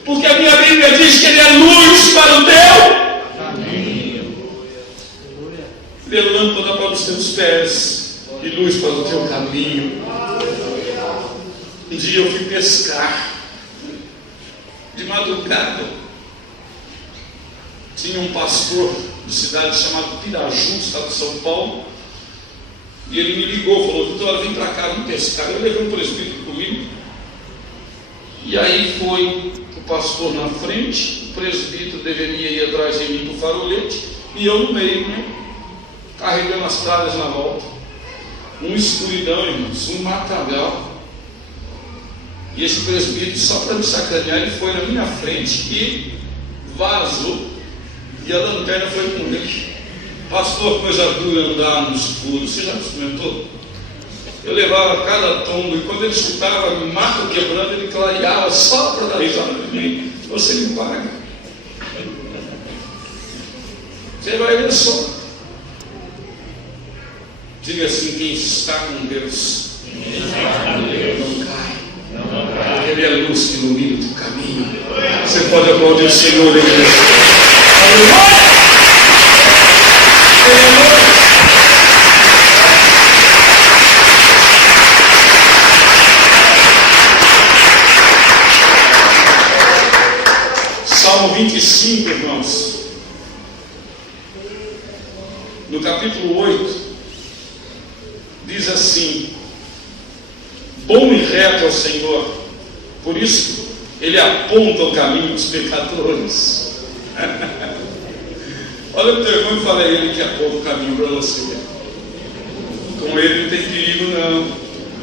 porque a minha Bíblia diz que Ele é luz para o teu caminho. Ele é lâmpada para os teus pés e luz para o teu caminho. Um dia eu fui pescar de madrugada. Tinha um pastor de cidade chamado Piraju, estado de São Paulo. E ele me ligou, falou: Vitória, vem para cá, vamos pescar. Eu levei um presbítero comigo. E aí foi o pastor na frente, o presbítero deveria ir atrás de mim com o farolete, e eu no meio, né? Carregando as tralhas na volta. Uma escuridão, irmãos, um matagal. E esse presbítero, só para me sacanear, ele foi na minha frente e vazou. E a lanterna foi com ele. Pastor, coisa dura andar no escuro. Você já experimentou? Eu levava cada tombo e quando ele escutava mato quebrando, ele clareava só para dar risada de mim. Você me paga. Você vai ver só. Diga assim: quem está com Deus não cai. Ele é a luz que ilumina o teu caminho. Você pode aplaudir o Senhor, igreja. Salmo 25, irmãos, no capítulo 8, diz assim: bom e reto é o Senhor, por isso Ele aponta o caminho dos pecadores. Olha o teu irmão e fala a ele que aponta o caminho para você. Com ele não tem perigo não,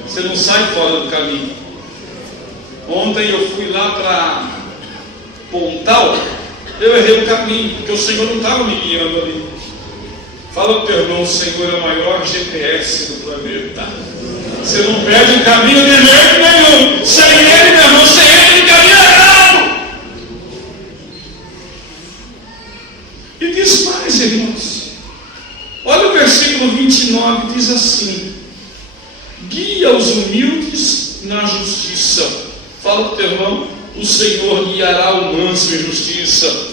você não sai fora do caminho. Ontem eu fui lá para Pontal, eu errei o caminho, porque o Senhor não estava me guiando ali. Fala para o teu irmão: o Senhor é o maior GPS do planeta. Você não perde o caminho de jeito nenhum. Sem Ele, meu irmão, sem Ele, o caminho é errado. E diz mais, irmãos. Olha o versículo 29, diz assim: guia os humildes na justiça. Fala para o teu irmão: o Senhor guiará o manso em justiça.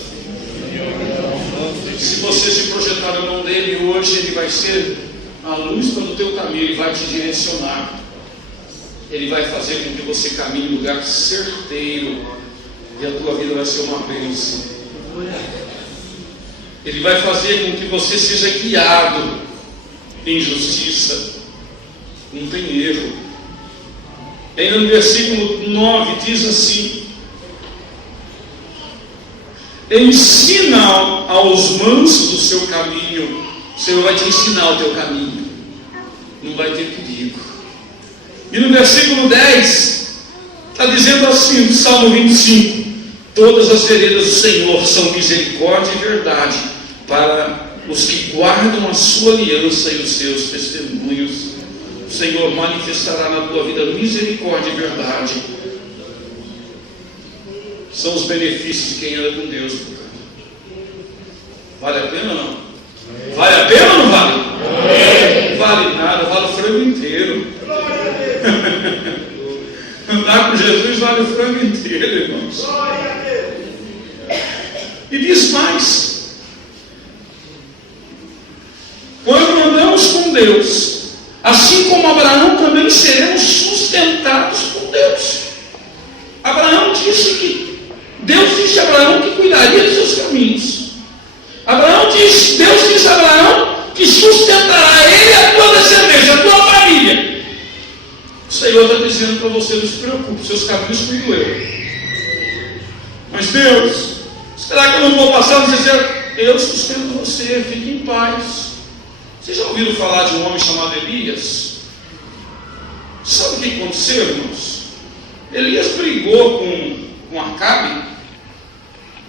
Se você se projetar na mão dele hoje, ele vai ser a luz para o teu caminho, ele vai te direcionar. Ele vai fazer com que você caminhe em lugar certeiro, e a tua vida vai ser uma bênção. Ele vai fazer com que você seja guiado em justiça. Não tem erro. Ainda no versículo 9 diz assim: ensina aos mansos o seu caminho. O Senhor vai te ensinar o teu caminho, não vai ter perigo. E no versículo 10 está dizendo assim, no Salmo 25: todas as veredas do Senhor são misericórdia e verdade para os que guardam a sua aliança e os seus testemunhos. O Senhor manifestará na tua vida misericórdia e verdade. São os benefícios de quem anda com Deus. Vale a pena ou não? Vale a pena ou não vale? Não vale nada, vale o frango inteiro. Andar com Jesus vale o frango inteiro, irmãos. E diz mais: quando andamos com Deus, assim como Abraão, também seremos sustentados por Deus. Abraão disse que Deus disse a Abraão que cuidaria dos seus caminhos. Deus disse a Abraão que sustentará ele e a tua descendência, a tua família. O Senhor está dizendo para você: não se preocupe, seus caminhos cuido eu. Mas Deus, será que eu não vou passar no deserto? Eu sustento você, fique em paz. Vocês já ouviram falar de um homem chamado Elias? Sabe o que aconteceu, irmãos? Elias brigou com Acabe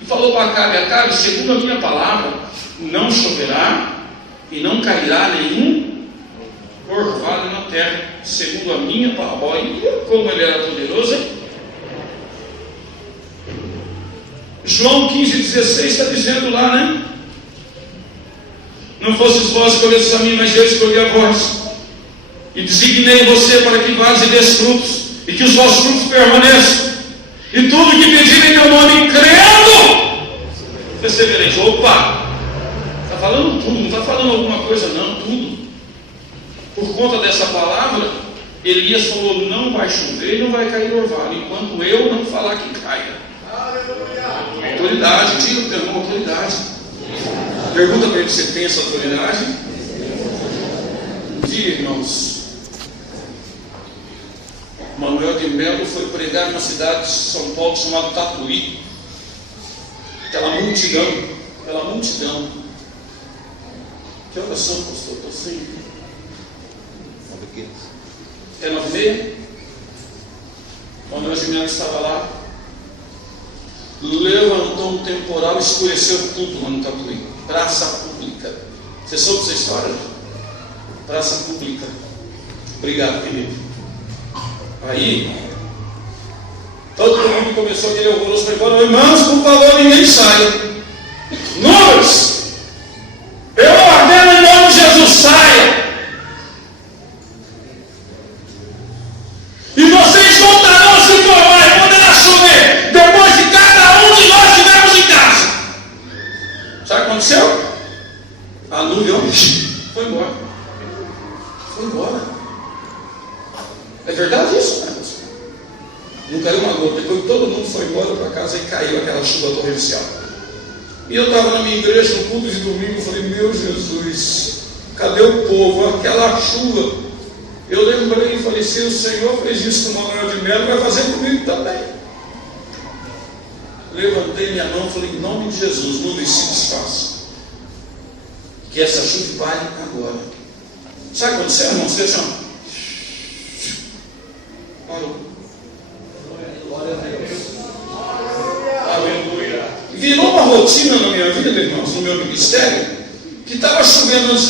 e falou para Acabe: Acabe, segundo a minha palavra, não choverá e não cairá nenhum orvalho na terra, segundo a minha palavra. E como ele era poderoso, hein? João 15,16 está dizendo lá, né? Não fosses vós escolhidos a mim, mas eu escolhi a vós, e designei você para que vás e des frutos, e que os vossos frutos permaneçam, e tudo que pedirem em meu nome, crendo, persevereis. Opa! Está falando tudo, não está falando alguma coisa não, tudo. Por conta dessa palavra, Elias falou: não vai chover e não vai cair orvalho, enquanto eu não falar que caia. Autoridade, diga para o teu irmão: autoridade. Pergunta para ele se tem essa autoridade. Um dia, irmãos, Manuel de Melo foi pregar numa cidade de São Paulo chamada Tatuí. Aquela multidão. Que horas são, pastor? Estou sem. É 9h30? Manuel de Melo estava lá. Levantou um temporal, escureceu tudo lá no Tatuí. Praça pública. Você soube essa história? Praça pública. Obrigado, querido. Aí, todo mundo começou a querer alvoroço para embora. Irmãos, por favor, ninguém saia. Números, eu ordeno em nome de Jesus: saia. E vocês voltarão a se informar e poderá chover depois de cada um de nós estivermos em casa. Sabe o que aconteceu? A nuvem foi embora. Foi embora. É verdade isso, né? Não caiu uma gota. Depois todo mundo foi embora para casa e caiu aquela chuva torrencial. E eu estava na minha igreja no culto de domingo. Eu falei: meu Jesus, cadê o povo? Aquela chuva Eu lembrei e falei, se o Senhor fez isso com uma lua de mel, vai fazer comigo também. Levantei minha mão e falei, em nome de Jesus, não se desfaça. Que essa chuva pare agora. Sabe o que aconteceu, irmão? Você assim, parou. Aleluia. Virou uma rotina na minha vida, irmãos, no meu ministério, que estava chovendo antes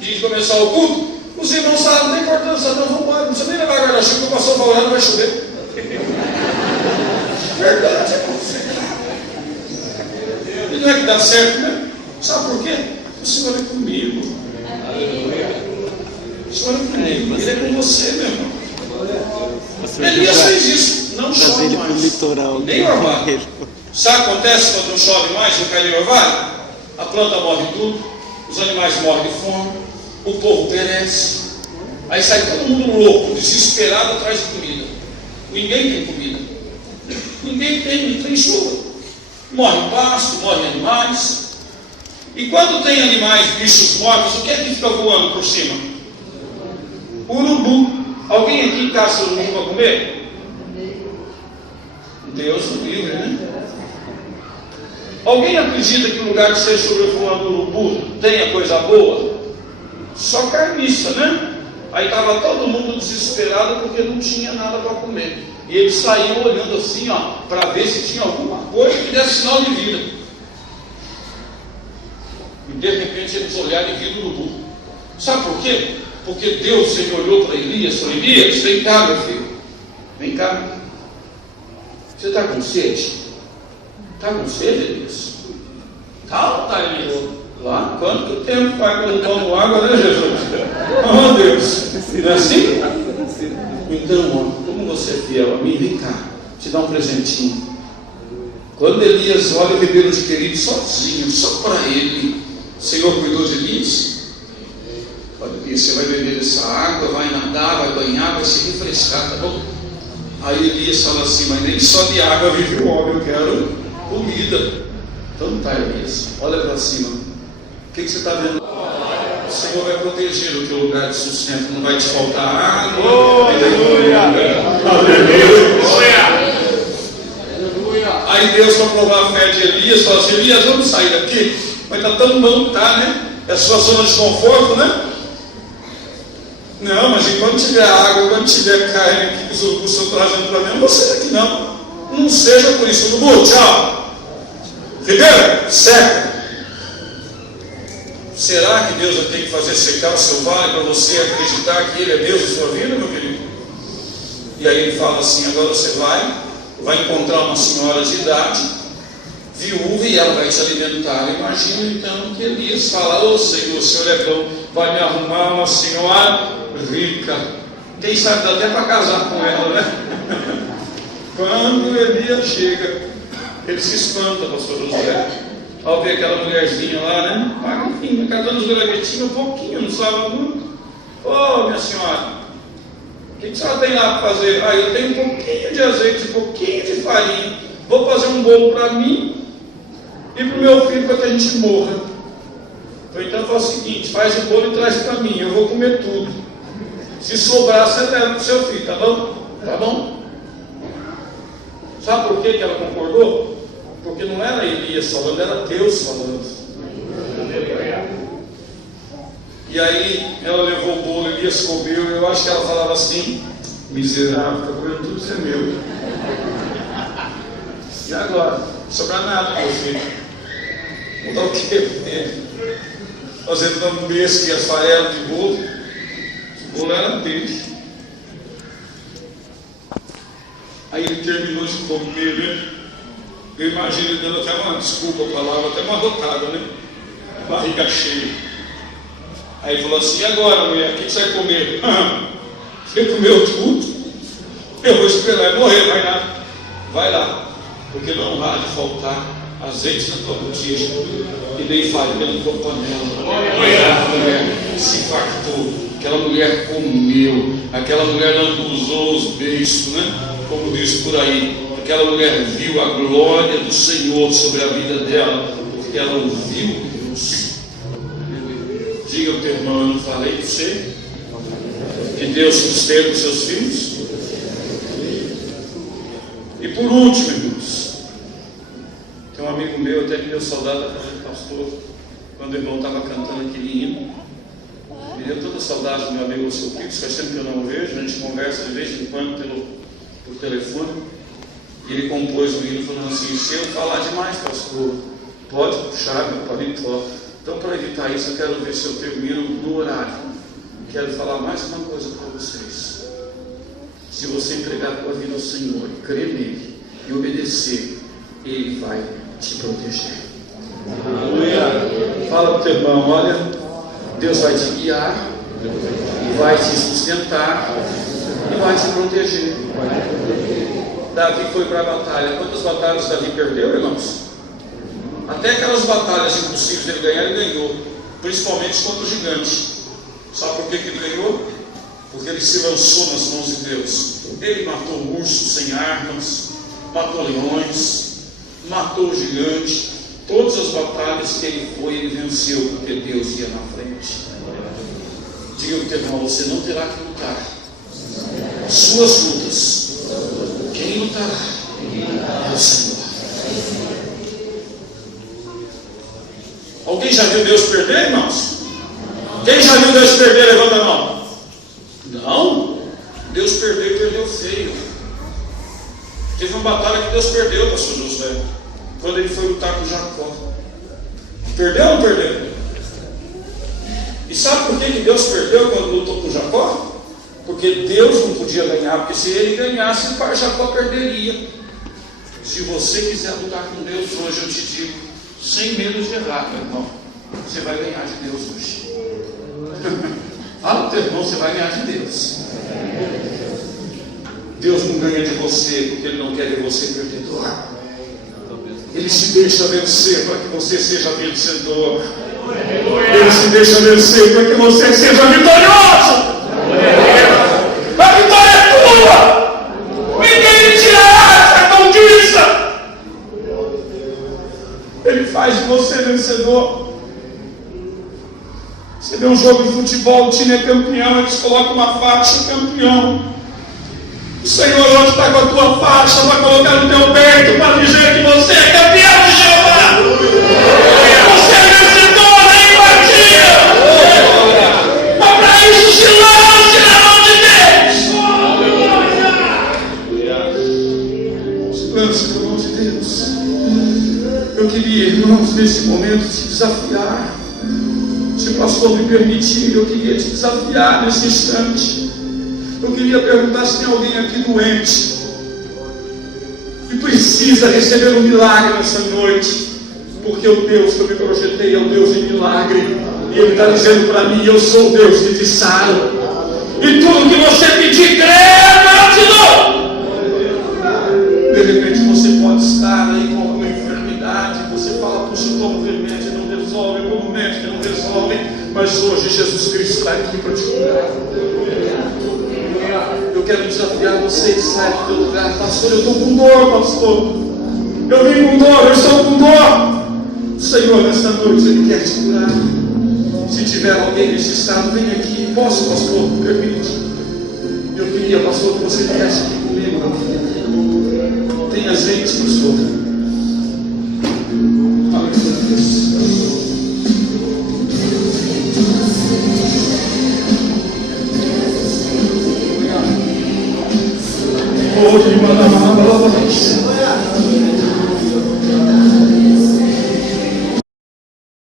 de começar o culto. Os irmãos falaram, não tem importância, não, vamos embora, não precisa nem levar guarda-chuva, que o pastor falou, vai chover. Verdade, irmãos. E não é que dá certo, né? Sabe por quê? O Senhor é comigo. O Senhor é comigo. Ele é com você, meu irmão. Elias fez isso. Não chove mais. Nem orvalho. Sabe o que acontece quando não chove mais? Não cai nem orvalho? A planta morre tudo. Os animais morrem de fome. O povo perece. Aí sai todo mundo louco, desesperado atrás de comida. Ninguém tem comida. Ninguém tem chuva. Morre pasto, morrem animais. E quando tem animais, bichos mortos, o que é que fica voando por cima? Urubu. Alguém aqui caça urubu para comer? Deus o livre, né? Alguém acredita que o lugar que você sobrevoando urubu tenha coisa boa? Só carniça, né? Aí estava todo mundo desesperado porque não tinha nada para comer. E ele saiu olhando assim, ó, para ver se tinha alguma coisa que desse sinal de vida. E de repente eles olharam e viram o urubu. Sabe por quê? Porque Deus, ele olhou para Elias, falou, Elias, vem cá, meu filho. Vem cá. Você está com sede? Está com sede, Elias? Tá, Elias. Lá, quanto tempo vai colocando água, né, Jesus? Oh, Deus. Não é assim? Então, ó, como você é fiel a mim, vem cá, te dá um presentinho. Quando Elias olha o ribeiro de Querido sozinho, só para ele, o Senhor cuidou de Elias. Olha, Elias, você vai beber dessa água, vai nadar, vai banhar, vai se refrescar, tá bom? Aí Elias fala assim, mas nem só de água vive o homem, eu quero comida. Então tá, Elias, olha para cima. O que você está vendo? O Senhor vai proteger o teu lugar de sustento, não vai te faltar água. Aleluia! Aí Deus, para provar a fé de Elias, fala assim, Elias, vamos sair daqui? Mas está tão bom, tá, né? É a sua zona de conforto, né? Não, mas enquanto tiver água, quando tiver carne aqui que o Senhor trazendo para mim, eu não vou sair daqui não. Não seja por isso. Urubu, tchau. Ribeiro, seca. Será que Deus tem que fazer secar o seu vale para você acreditar que Ele é Deus da sua vida, meu querido? E aí ele fala assim, agora você vai encontrar uma senhora de idade, viúva, e ela vai te alimentar. Imagina então que Elias fala, ô Senhor, o Senhor é bom, vai me arrumar uma senhora rica. Quem sabe dá até para casar com ela, né? Quando Elias chega, ele se espanta, pastor José, ao ver aquela mulherzinha lá, né? Ah, enfim, casando os gravetinhos um pouquinho, não sabe muito. Ô, minha senhora, o que a senhora tem lá para fazer? Ah, eu tenho um pouquinho de azeite, um pouquinho de farinha. Vou fazer um bolo para mim e para o meu filho para que a gente morra. Então faz o seguinte, faz o bolo e traz para mim, eu vou comer tudo. Se sobrar, você leva para o seu filho, tá bom? Tá bom? Sabe por que ela concordou? Porque não era Elias falando, era Deus falando. E aí ela levou o bolo, Elias comeu, eu acho que ela falava assim, miserável, está comendo tudo isso é meu. E agora? Não sobra nada, meu filho. Vou dar o quê? Fazendo um mês que ia farelo de bolo. O bolo era dele. Aí ele terminou de comer, né? Eu imagino ele dando até uma, desculpa a palavra, até uma rotada, né? Barriga cheia. Aí ele falou assim, e agora, mulher, o que você vai comer? Você comeu tudo? Eu vou esperar e morrer, vai nada. Vai lá, porque não há de faltar azeite na tua botija e nem farinha na tua panela. Aquela mulher se fartou, aquela mulher comeu, aquela mulher não usou os beijos, né? Como diz por aí, aquela mulher viu a glória do Senhor sobre a vida dela, porque ela ouviu Deus. Diga ao teu irmão, eu não falei para você? que Deus sustenta os seus filhos. E por último, irmãos, tem um amigo meu até que deu saudade da casa do pastor, quando o irmão estava cantando aquele hino. Me deu toda saudade do meu amigo seu Pix, faz tempo que eu não o vejo, a gente conversa de vez em quando por telefone. E ele compôs um hino falando assim: se eu falar demais, pastor, pode puxar meu paletó. Então, para evitar isso, eu quero ver se eu termino no horário. Quero falar mais uma coisa para vocês. Se você entregar a tua vida ao Senhor, crer nele e obedecer, Ele vai te proteger. Aleluia. Fala para o teu irmão: olha, Deus vai te guiar, vai te sustentar e vai te proteger. Davi foi para a batalha. Quantas batalhas Davi perdeu, irmãos? Até aquelas batalhas impossíveis dele ganhar, ele ganhou, principalmente contra o gigante. Sabe por que ele ganhou? Porque ele se lançou nas mãos de Deus. Ele matou ursos sem armas, matou leões, matou o gigante. Todas as batalhas que ele foi, ele venceu, porque Deus ia na frente. Diga ao teu irmão: você não terá que lutar. As suas lutas, quem lutará é o Senhor. Alguém já viu Deus perder, irmãos? Quem já viu Deus perder, levanta a mão. Não? Deus perdeu e perdeu feio. Teve uma batalha que Deus perdeu, pastor Josué, quando ele foi lutar com Jacó. Perdeu ou não perdeu? E sabe por que Deus perdeu quando lutou com Jacó? Porque Deus não podia ganhar, porque se ele ganhasse, Jacó perderia. Se você quiser lutar com Deus hoje, eu te digo, sem medo de errar, meu irmão, você vai ganhar de Deus hoje. Fala para o teu irmão: você vai ganhar de Deus. Deus não ganha de você porque Ele não quer ver você perdedor. Ele se deixa vencer para que você seja vencedor. Ele se deixa vencer para que você seja vitorioso. A vitória é tua. Ninguém tirará essa conquista. Ele faz de você vencedor. Você vê um jogo de futebol, o time é campeão, eles colocam uma faixa, campeão. O Senhor hoje está com a tua faixa para colocar no teu peito, para dizer que você é campeão de Jeová. Você é vencedor na empatia. Mas para isso se lance na mão de Deus. Se lance na mão de Deus. Eu queria, irmãos, nesse momento te desafiar. Se o pastor me permitir, eu queria te desafiar nesse instante. Eu queria perguntar se tem alguém aqui doente e precisa receber um milagre nessa noite, porque o Deus que eu me projetei é o Deus de milagre, e Ele está dizendo para mim: eu sou o Deus que te saro, e tudo que você pedir, crê, eu te dou. De repente você pode estar aí com alguma enfermidade, você fala: puxa, eu tomo remédio, não resolve, eu tomo médico, não resolve, mas hoje Jesus Cristo está aqui para te curar. Eu quero desafiar você que sai do teu lugar: pastor, eu estou com dor, pastor. Eu vim com dor, eu estou com dor. O Senhor, nesta noite, Ele quer te curar. Se tiver alguém nesse estado, vem aqui. Posso, pastor? Permite. Eu queria, pastor, que você viesse aqui comigo. Tem azeite, pastor? Aleluia. Hoje, manda uma palavra.